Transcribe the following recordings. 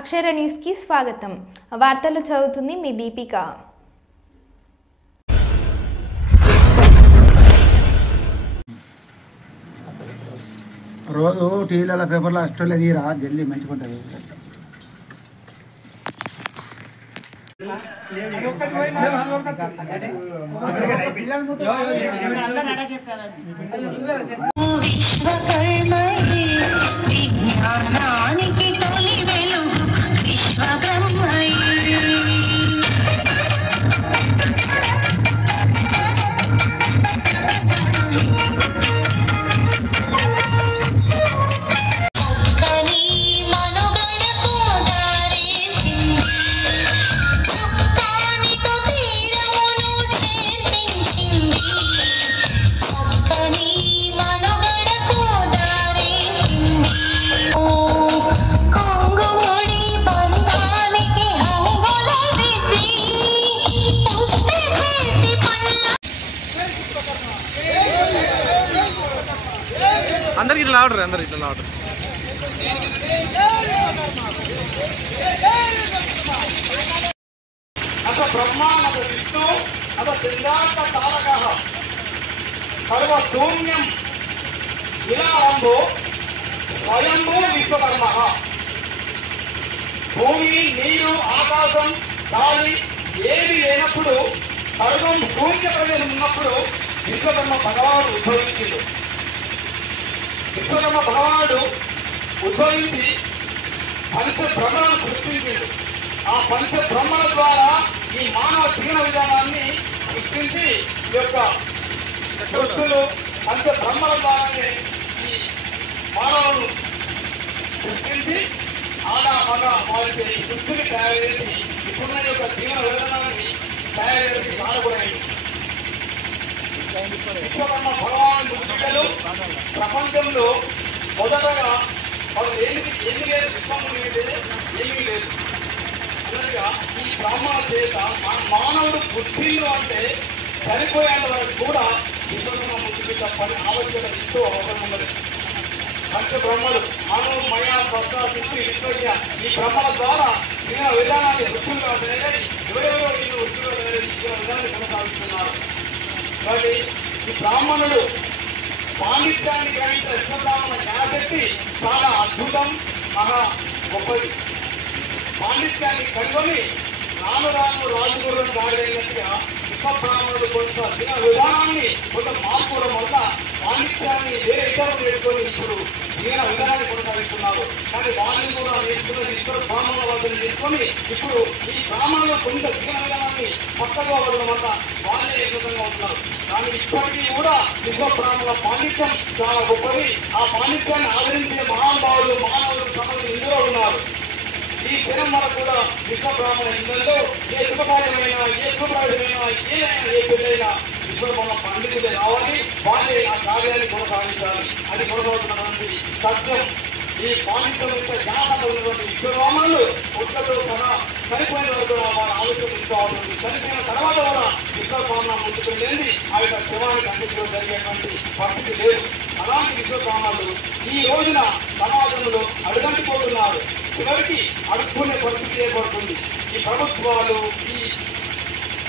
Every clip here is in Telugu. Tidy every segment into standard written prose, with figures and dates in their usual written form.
అక్షర న్యూస్కి స్వాగతం. వార్తలు చదువుతుంది మీ దీపిక. రోజు టీవీలలో పేపర్లో అస్ట్రోలే తీరా జల్దీ మంచుకుంటుంది. అందరికి ఇట్లా ఆర్డర్ అందరికి ఇట్లా ఆర్డర్ అత బ్రహ్మాండ విష్ణు అత సిద్ధాంత తారక సర్వ శూన్యం విలారంభో స్వయంభూ విశ్వకర్మ. భూమి, నీరు, ఆకాశం, గాలి ఏది లేనప్పుడు సర్వం శూన్య ప్రజలు ఉన్నప్పుడు విశ్వకర్మ భగవానుడు ఉద్భవించింది. విశ్వకర్మ భగవానుడు ఉద్భవించి పంచ బ్రహ్మలను సృష్టించిండు. ఆ పంచ బ్రహ్మల ద్వారా ఈ మానవ జీవన విధానాన్ని సృష్టించి ఈ యొక్క సృష్టిలు పంచ బ్రహ్మల ద్వారానే ఈ మానవులను సృష్టించి ఆదా మగ వారికి ఈ సృష్టిని తయారు చేసి ఇప్పుడున్న యొక్క జీవన విధానాన్ని తయారు చేసి కాలకూడదు. విశ్వకర్మ భగవాను బిడ్డలు ప్రపంచంలో మొదటగా వాళ్ళు ఏమి లేదు, విశ్వంలో ఏమీ లేదు అన్నదిగా ఈ బ్రాహ్మణ చేత మానవుడు పుట్టిల్లు అంటే చనిపోయేంత వరకు కూడా విశ్వకర్మ ముద్దుగా పని ఆవశ్యకత ఎంతో అవసరం ఉన్నది. పంచ బ్రహ్మలు మానవుడు మయా స్వస్థ శక్తి విశ్వజ్ఞ ఈ బ్రహ్మల ద్వారా జీవన విధానాన్ని వృత్తులుగా తయారై ఎవరెవరో ఈ వృత్తులుగా తయారై జీవన విధానాన్ని కొనసాగిస్తున్నారు. కాబట్టి ఈ బ్రాహ్మణుడు పాండిత్యాన్ని గ్రహించిన విశ్వబ్రాహ్మణ జ్ఞానశక్తి చాలా అద్భుతం, మహా గొప్పది. పాండిత్యాన్ని కనుగొని రాను రాను రాజుగురులను దాడైనట్టుగా విశ్వబ్రాహ్మణుడు కొంత దిన విధానాన్ని కొంత మార్పుకోవడం వల్ల పాండిత్యాన్ని వేరే ఇతరులు నేర్చుకొని ఇప్పుడు జీవన విధానాన్ని కొనసాగిస్తున్నారు. కానీ వాళ్ళని కూడా నేర్చుకున్నది ఇతర బ్రాహ్మణుల వద్ద నేర్చుకొని ఇప్పుడు ఈ బ్రాహ్మణుల కొంత జీవన విధానాన్ని పక్కగా వదలడం వల్ల వాళ్ళే ఉన్నతంగా ఉంటున్నారు. కానీ ఇప్పటికీ కూడా విశ్వబ్రాహ్మణుల పాండిత్యం చాలా గొప్పది. ఆ పాండిత్యాన్ని ఆదరించే మహానుభావులు మానవులు సమాజం ఇందులో ఉన్నారు. ఈ దినం మనకు కూడా విశ్వబ్రాహ్మణ ఇందులో ఏ శుభకార్యమైనా, ఏ శుభకార్యమైనా, ఏ పెళ్ళైనా విశ్వబ్రహ్మ పండితులే రావాలి, వాళ్ళే ఆ కార్యాన్ని కొనసాగించాలి. అది కొనసాగుతున్నటువంటి సత్యం. ఈ పాండిత్యం యొక్క జ్ఞానం ఉన్నటువంటి విశ్వబ్రాహ్మణులు పుట్టతో సహా చనిపోయిన వరకు వాళ్ళ ఆలోచన తీసుకోవాల్సింది. చనిపోయిన తర్వాత కూడా విశ్వబ్రాహ్మణ ముందుకు వెళ్ళి ఆ యొక్క శివానికి అందించడం జరిగేటువంటి పరిస్థితి లేదు. అలాంటి విశ్వబ్రాహ్మణులు ఈ రోజున సమాజంలో అడుగంటిపోతున్నారు. చివరికి అడుక్కునే పరిస్థితి ఏర్పడుతుంది. ఈ ప్రభుత్వాలు, ఈ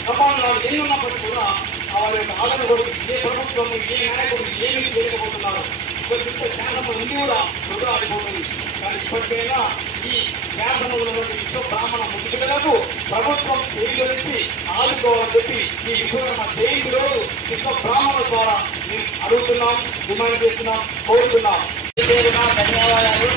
సమాజాలు ఎన్ని ఉన్నప్పటికీ కూడా వారి యొక్క ఆదరణ కొరకు ఏ ప్రభుత్వం, ఏ నాయకుడు ఏమీ చేయకపోతున్నారు. ఇక్కడ జ్ఞానం ఉంది కూడా వృధా అయిపోతుంది. కానీ ఇప్పటికైనా ఈ జ్ఞానం ఉన్నటువంటి విశ్వబ్రాహ్మణ ముద్దులకు ప్రభుత్వం చేయించి ఆదుకోవాలని చెప్పి ఈ విశ్వకర్మ జయంతి రోజు విశ్వబ్రాహ్మణుల ద్వారా మేము అడుగుతున్నాం, డిమాండ్ చేస్తున్నాం, కోరుతున్నాం. ధన్యవాదాలు.